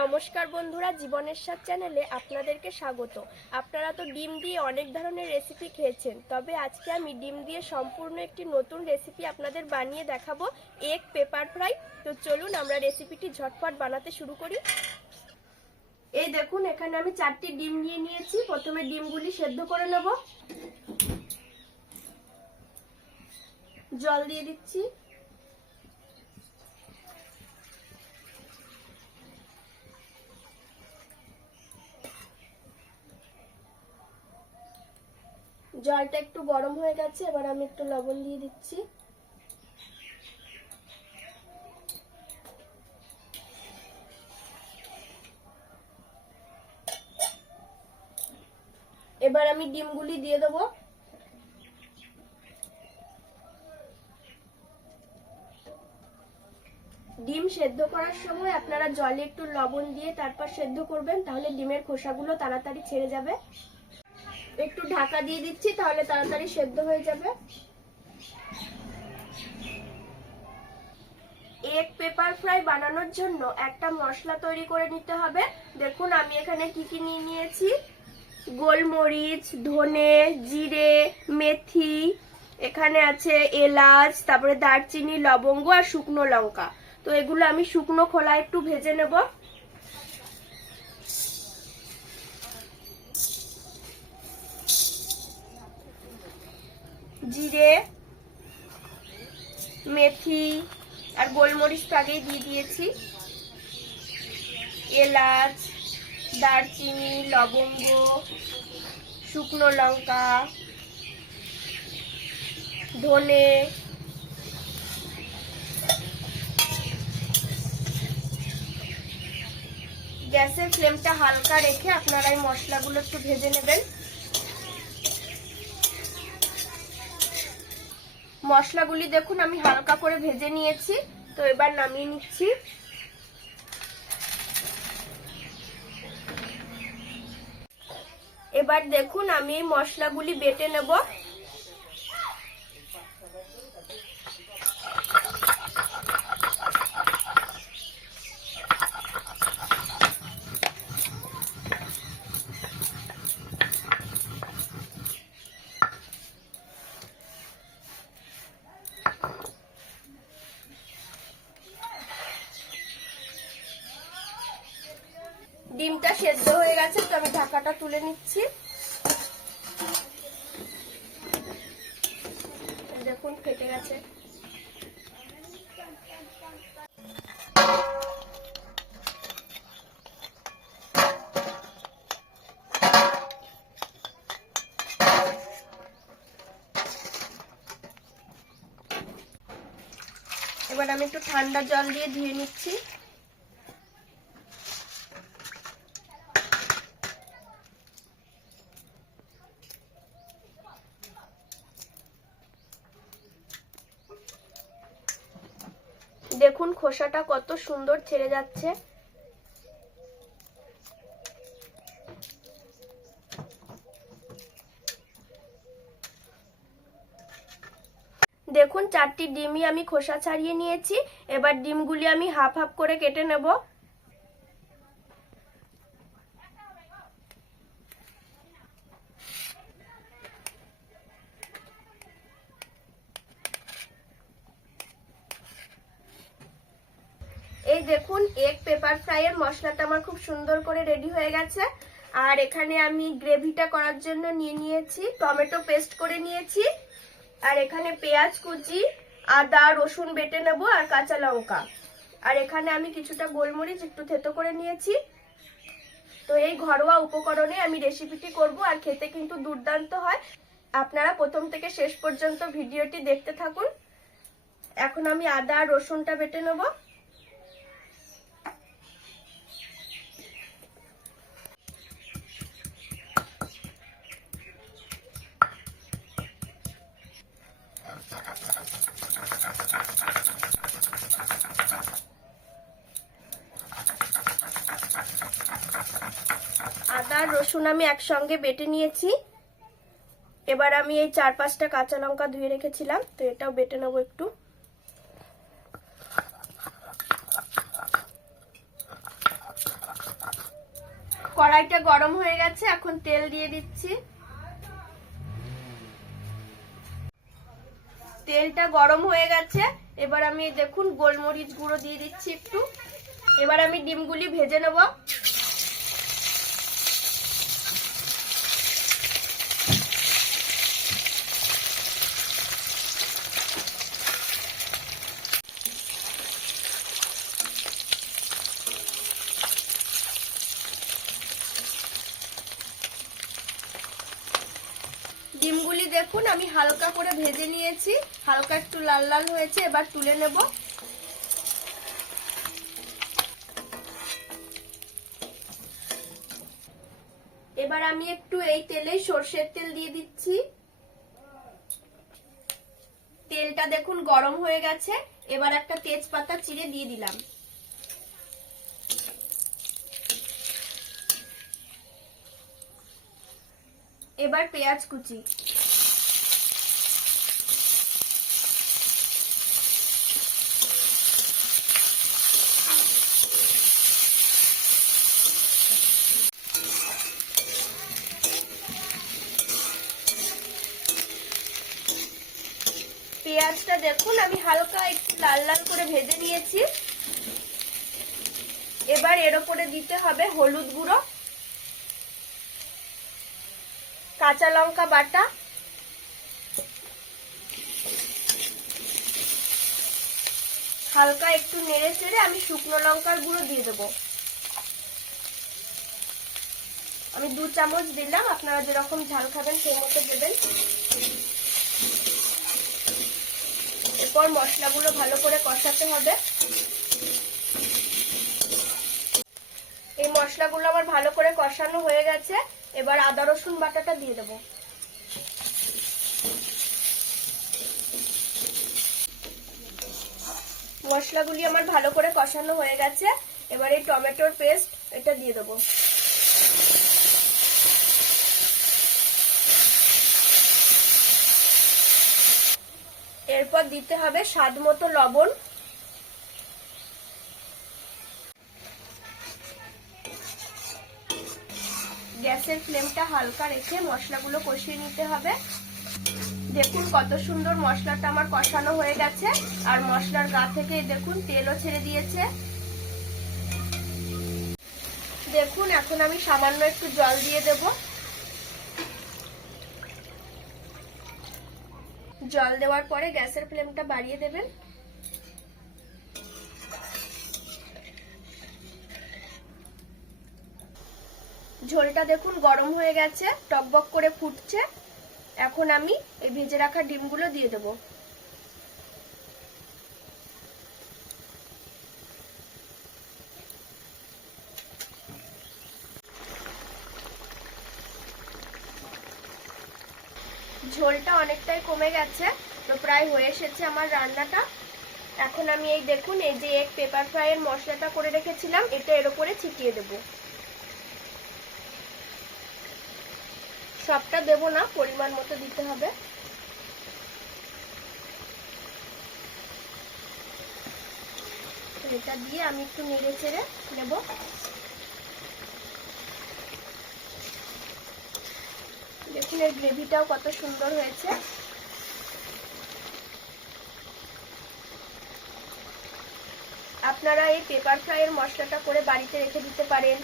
নমস্কার বন্ধুরা, জীবনের স্বাদ চ্যানেলে আপনাদেরকে স্বাগত। আপনারা তো ডিম দিয়ে অনেক ধরনের রেসিপি খেয়েছেন, তবে আজকে আমি ডিম দিয়ে সম্পূর্ণ একটি নতুন রেসিপি আপনাদের বানিয়ে দেখাবো এগ পেপার ফ্রাই তো চলুন আমরা রেসিপিটি ঝটপট বানাতে শুরু করি। এই দেখুন, এখানে আমি চারটি ডিম নিয়ে নিয়েছি। প্রথমে ডিমগুলি সেদ্ধ করে নেব। জল দিয়ে দিচ্ছি। জলটা একটু গরম হয়ে গেছে, এবার আমি একটু লবণ দিয়ে দিচ্ছি। এবার আমি ডিমগুলি দিয়ে দেবো। ডিম সেদ্ধ করার সময় আপনারা জলে একটু লবণ দিয়ে তারপর সেদ্ধ করবেন, তাহলে ডিমের খোসাগুলো তাড়াতাড়ি ছেড়ে যাবে। একটু ঢাকা দিয়ে দিচ্ছি, তাহলে তাড়াতাড়ি সেদ্ধ হয়ে যাবে। এগ পেপার ফ্রাই বানানোর জন্য একটা মশলা তৈরি করে নিতে হবে। দেখুন, আমি এখানে কি কি নিয়ে নিয়েছি? গোলমরিচ, ধনে, জিরে, মেথি, এখানে আছে এলাচ, তারপরে দারচিনি, লবঙ্গ আর শুকনো লঙ্কা। তো এগুলো আমি শুকনো খোলা একটু ভেজে নেব। জিরে, মেথি আর গোলমরিচ তো আগেই দিয়ে দিয়েছি। এলাচ, দারচিনি, লবঙ্গ, শুকনো লঙ্কা, ধনে। গ্যাসের ফ্লেমটা হালকা রেখে আপনারা এই মশলাগুলো একটু ভেজে নেবেন। মশলাগুলি দেখুন, আমি হালকা করে ভেজে নিয়েছি। তো এবার নামিয়ে নিচ্ছি। এবার দেখুন, আমি মশলাগুলি বেটে নেব ডিমটা সেদ্ধ হয়ে গেছে তো আমি ঢাকাটা তুলে নিচ্ছি। দেখুন ফেটে গেছে। এবার আমি একটু ঠান্ডা জল দিয়ে ধুয়ে নিচ্ছি। দেখুন, খোসাটা কত সুন্দর ছেড়ে যাচ্ছে। দেখুন, চারটি ডিমই আমি খোসা ছাড়িয়ে নিয়েছি। এবার ডিমগুলি আমি হাফ হাফ করে কেটে নেব। দেখুন এগ পেপার ফ্রাইয়ের মশলাটা আমার খুব সুন্দর করে রেডি হয়ে গেছে। আর এখানে আমি গ্রেভিটা করার জন্য নিয়ে নিয়েছি, টমেটো পেস্ট করে নিয়েছি। আর এখানে পেঁয়াজ কুচি, আদা, রসুন বেটে নেব আর কাঁচা লঙ্কা। আর এখানে আমি কিছুটা গোলমরিচ একটু থেতো করে নিয়েছি। তো এই ঘরোয়া উপকরণে আমি রেসিপিটি করব আর খেতে কিন্তু দুর্দান্ত হয়। আপনারা প্রথম থেকে শেষ পর্যন্ত ভিডিওটি দেখতে থাকুন। এখন আমি আদা আর রসুনটা বেটে নেব আদা আর রসুন আমি একসঙ্গে বেটে নিয়েছি। এবার আমি এই চার পাঁচটা কাঁচা লঙ্কা ধুয়ে রেখেছিলাম, তো এটাও বেটে নেব একটু। কড়াইটা গরম হয়ে গেছে, এখন তেল দিয়ে দিচ্ছি। তেলটা গরম হয়ে গেছে, এবার আমি দেখুন গোলমরিচ গুঁড়ো দিয়ে দিচ্ছি একটু। এবার আমি ডিমগুলি ভেজে নেব ডিমগুলি দেখুন আমি হালকা করে ভেজে নিয়েছি। হালকা একটু লাল লাল হয়েছে, এবার তুলে নেব। এবার আমি একটু এই তেলে সর্ষের তেল দিয়ে দিচ্ছি। তেলটা দেখুন গরম হয়ে গেছে, এবার একটা তেজপাতা চিড়ে দিয়ে দিলাম। এবার পেঁয়াজ কুচি। পেঁয়াজটা দেখুন, আমি হালকা একটু লাল লাল করে ভেজে নিয়েছি। এবার এর ওপরে দিতে হবে হলুদ গুঁড়ো, কাঁচা লঙ্কা বাটা, হালকা একটু নেড়ে চেড়ে আমি শুকনো লঙ্কার গুঁড়ো দিয়ে দেবো। আমি দু চামচ দিলাম, আপনারা যেরকম ঝাল খাবেন সেই মতো দেবেন। এরপর মশলাগুলো ভালো করে কষাতে হবে। এই মশলাগুলো আমার ভালো করে কষানো হয়ে গেছে। এবার আদা, রসুন বাটাটা দিয়ে দেবো। মশলাগুলি আমার ভালো করে কষানো হয়ে গেছে। এবার এই টমেটোর পেস্ট এটা দিয়ে দেবো। এরপর দিতে হবে স্বাদ মতো লবণ। গ্যাসের ফ্লেমটা হালকা রেখে মশলাগুলো কষিয়ে নিতে হবে। দেখুন কত সুন্দর মশলাটা আমার কষানো হয়ে গেছে। আর মশলার গা থেকে দেখুন তেলও ছেড়ে দিয়েছে। দেখুন, এখন আমি সামান্য একটু জল দিয়ে দেব। জল দেওয়ার পরে গ্যাসের ফ্লেমটা বাড়িয়ে দেবেন। ঝোলটা দেখুন গরম হয়ে গেছে, টকবক করে ফুটছে। এখন আমি এই ভেজে রাখা ডিমগুলো দিয়ে দেবো ঝোলটা অনেকটাই কমে গেছে। তো প্রায় হয়ে এসেছে আমার রান্নাটা। এখন আমি এই দেখুন, এই যে এক পেপার ফ্রাইয়ের মশলাটা করে রেখেছিলাম, এটা এর উপরে ছিটিয়ে দেবো। সবটা দেব না, পরিমাণ মতো দিতে হবে। এটা দিয়ে আমি একটু নেড়ে চেড়ে নেব। এর গ্রেভিটাও কত সুন্দর হয়েছে। আপনারা এই পেপার ফ্রাইয়ের মশলাটা করে বাড়িতে রেখে দিতে পারেন।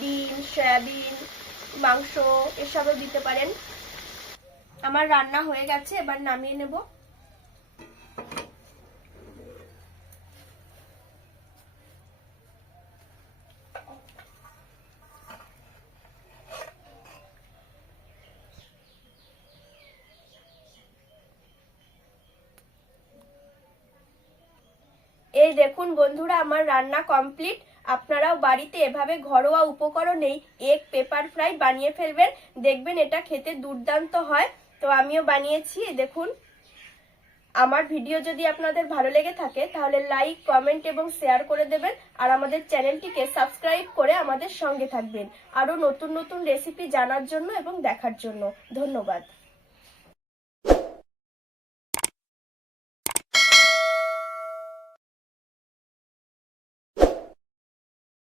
ডিম, সয়াবিন, মাংস, এসবও দিতে পারেন। আমার রান্না হয়ে গেছে, এবার নামিয়ে নেব। দেখুন বন্ধুরা, আমার রান্না কমপ্লিট আপনারাও বাড়িতে এভাবে ঘরোয়া উপকরণেই এগ পেপার ফ্রাই বানিয়ে ফেলবেন। দেখবেন এটা খেতে দুর্দান্ত হয়। তো আমিও বানিয়েছি দেখুন। আমার ভিডিও যদি আপনাদের ভালো লেগে থাকে, তাহলে লাইক কমেন্ট এবং শেয়ার করে দেবেন। আর আমাদের চ্যানেলটিকে সাবস্ক্রাইব করে আমাদের সঙ্গে থাকবেন। আরও নতুন নতুন রেসিপি জানার জন্য এবং দেখার জন্য। ধন্যবাদ।